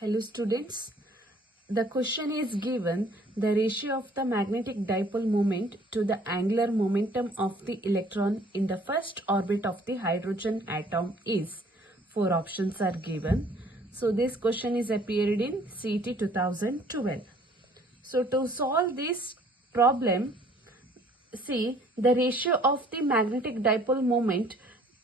Hello students, the question is given the ratio of the magnetic dipole moment to the angular momentum of the electron in the first orbit of the hydrogen atom is. 4 options are given. So this question is appeared in CET 2012. So to solve this problem, see the ratio of the magnetic dipole moment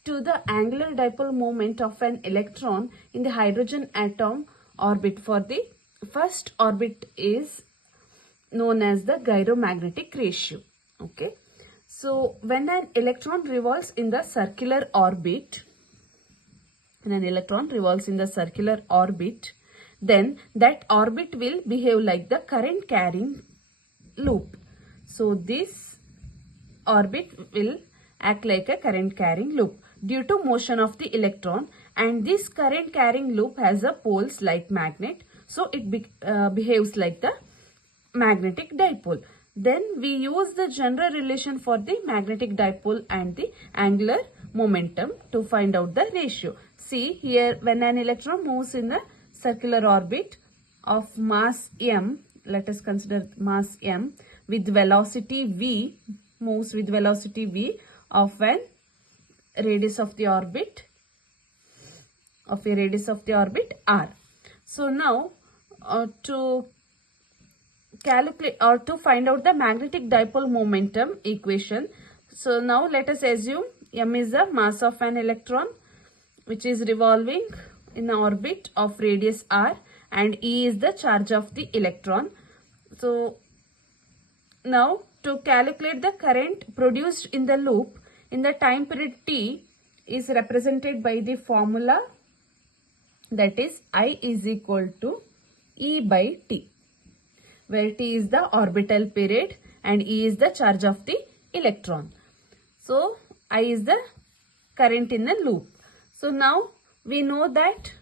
to the angular dipole moment of an electron in the hydrogen atom orbit for the first orbit is known as the gyromagnetic ratio. Okay. So when an electron revolves in the circular orbit, then that orbit will behave like the current carrying loop. So this orbit will act like a current carrying loop due to motion of the electron, and this current carrying loop has a poles like magnet, so it behaves like the magnetic dipole. Then we use the general relation for the magnetic dipole and the angular momentum to find out the ratio. See here, when an electron moves in the circular orbit of mass m, let us consider mass m, with velocity v, moves with velocity v of a radius of the orbit r. So now to calculate or to find out the magnetic dipole momentum equation, so now let us assume m is the mass of an electron which is revolving in the orbit of radius r, and E is the charge of the electron. So now to calculate the current produced in the loop in the time period t is represented by the formula, that is I is equal to E by T, where T is the orbital period and E is the charge of the electron. So I is the current in the loop. So now we know that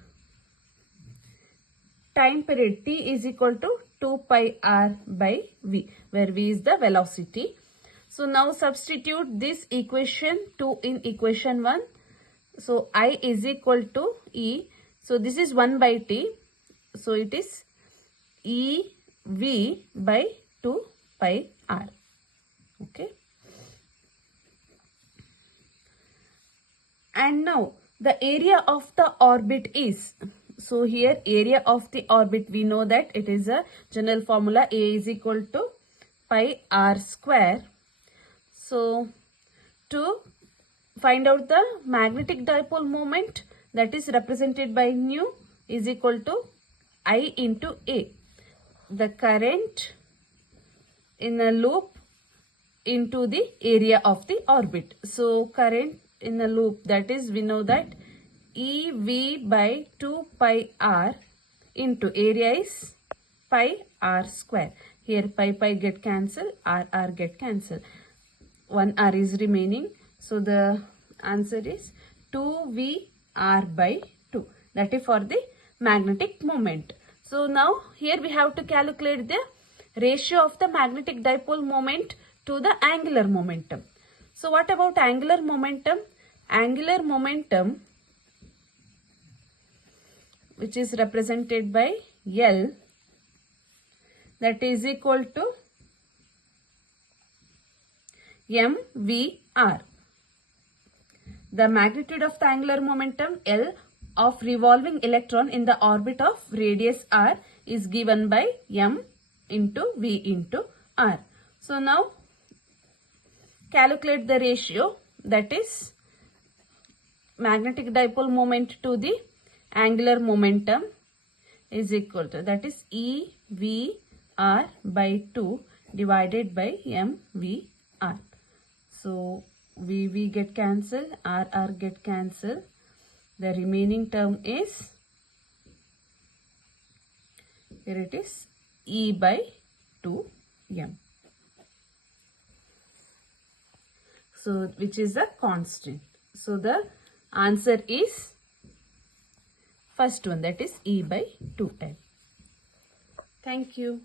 time period t is equal to 2 pi r by v, where v is the velocity. So now substitute this equation 2 in equation 1. So I is equal to E. So this is 1 by t. So it is E v by 2 pi r. Okay. And now the area of the orbit is, so here area of the orbit, we know that it is a general formula, A is equal to pi r square. So to find out the magnetic dipole moment, that is represented by nu is equal to I into A, the current in a loop into the area of the orbit. So current in a loop, that is, we know that EV by 2 pi r into area is pi r square. Here pi get cancelled, r get cancelled. 1 r is remaining. So the answer is 2v r by 2. That is for the magnetic moment. So now here we have to calculate the ratio of the magnetic dipole moment to the angular momentum. So what about angular momentum? Angular momentum, which is represented by L, that is equal to mvr. The magnitude of the angular momentum L of revolving electron in the orbit of radius r is given by m into v into r. So now calculate the ratio, that is magnetic dipole moment to the angular momentum is equal to, that is EVR by 2 divided by MVR. So VV get cancelled, RR get cancelled. The remaining term is, here it is, E by 2M. So which is a constant. So the answer is first one, that is E by 2L. Thank you.